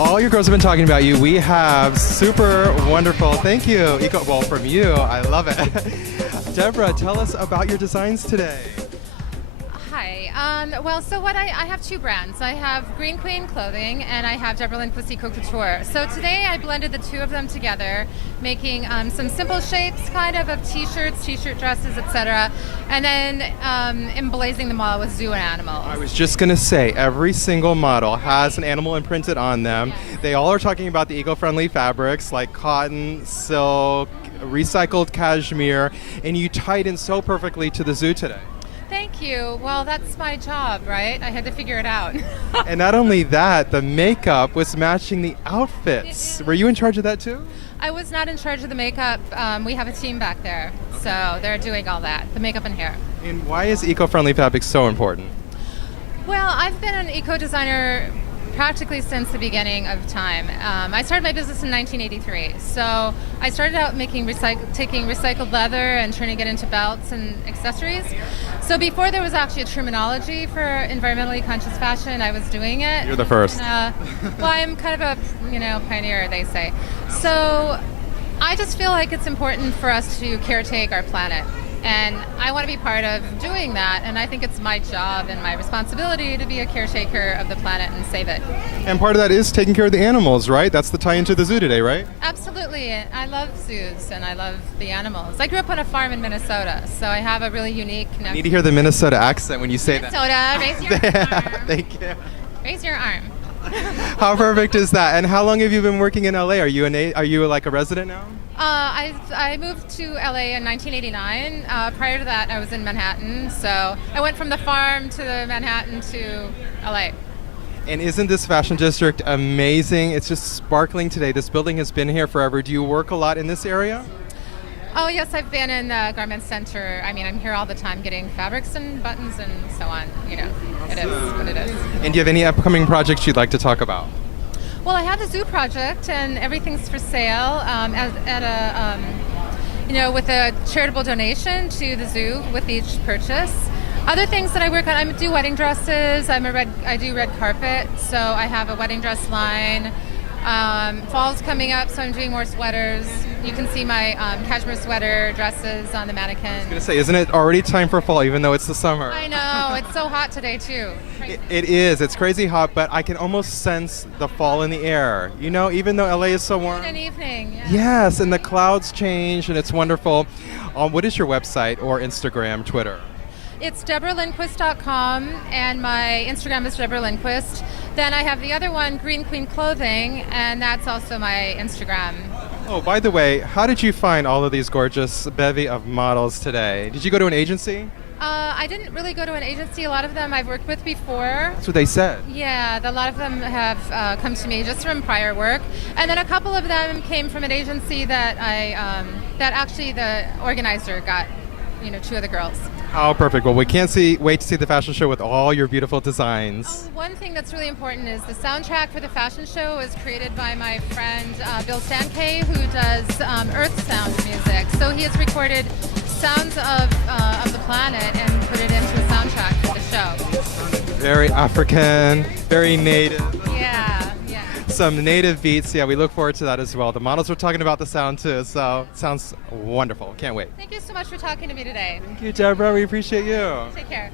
All your girls have been talking about you. We have super wonderful, thank you, well, from you, I love it. Deborah, tell us about your designs today. Hi. Well, so I have two brands. I have Green Queen Clothing and I have Deborah Lindquist Eco Couture. So today I blended the two of them together, making some simple shapes kind of t-shirts, t-shirt dresses, etc. And then emblazing them all with zoo and animals. I was just going to say, every single model has an animal imprinted on them. Yes. They all are talking about the eco-friendly fabrics like cotton, silk, recycled cashmere, and you tied in so perfectly to the zoo today. Thank you. Well, that's my job, right? I had to figure it out. And not only that, the makeup was matching the outfits. Were you in charge of that too? I was not in charge of the makeup. We have a team back there, so they're doing all that, the makeup and hair. And why is eco-friendly fabric so important? Well, I've been an eco-designer practically since the beginning of time. I started my business in 1983. So I started out taking recycled leather and turning it into belts and accessories. So before there was actually a terminology for environmentally conscious fashion, I was doing it. You're the first. Well, I'm kind of a pioneer, they say. So I just feel like it's important for us to caretake our planet. And I want to be part of doing that, and I think it's my job and my responsibility to be a caretaker of the planet and save it. And part of that is taking care of the animals, right? That's the tie into the zoo today, right? Absolutely. I love zoos and I love the animals. I grew up on a farm in Minnesota, so I have a really unique connection. I need to hear the Minnesota accent when you say Minnesota, raise your arm. Thank you. Raise your arm. How perfect is that? And how long have you been working in LA? Are you like a resident now? I moved to LA in 1989. Prior to that, I was in Manhattan. So I went from the farm to the Manhattan to LA. And isn't this fashion district amazing? It's just sparkling today. This building has been here forever. Do you work a lot in this area? Oh yes, I've been in the garment center. I mean, I'm here all the time getting fabrics and buttons and so on. It is what it is. And do you have any upcoming projects you'd like to talk about? Well, I have the zoo project, and everything's for sale with a charitable donation to the zoo with each purchase. Other things that I work on, I do wedding dresses. I do red carpet, so I have a wedding dress line. Fall's coming up, so I'm doing more sweaters. You can see my cashmere sweater dresses on the mannequin. I was going to say, isn't it already time for fall, even though it's the summer? I know, it's so hot today too. It is. It's crazy hot, but I can almost sense the fall in the air. Even though LA is so warm. In an evening, yeah. Yes, and the clouds change, and it's wonderful. What is your website or Instagram, Twitter? It's DeborahLindquist.com, and my Instagram is Deborah Lindquist. Then I have the other one, Green Queen Clothing, and that's also my Instagram. Oh, by the way, how did you find all of these gorgeous bevy of models today? Did you go to an agency? I didn't really go to an agency. A lot of them I've worked with before. That's what they said. Yeah, a lot of them have come to me just from prior work. And then a couple of them came from an agency that that actually the organizer got, two of the girls. Oh, perfect. Well, we can't wait to see the fashion show with all your beautiful designs. One thing that's really important is the soundtrack for the fashion show was created by my friend Bill Sankey, who does earth sound music. So he has recorded sounds of the planet and put it into a soundtrack for the show. Very African, very native. Yeah. Some native beats. Yeah, we look forward to that as well. The models were talking about the sound too, so it sounds wonderful. Can't wait. Thank you so much for talking to me today. Thank you, Deborah. We appreciate you. Take care.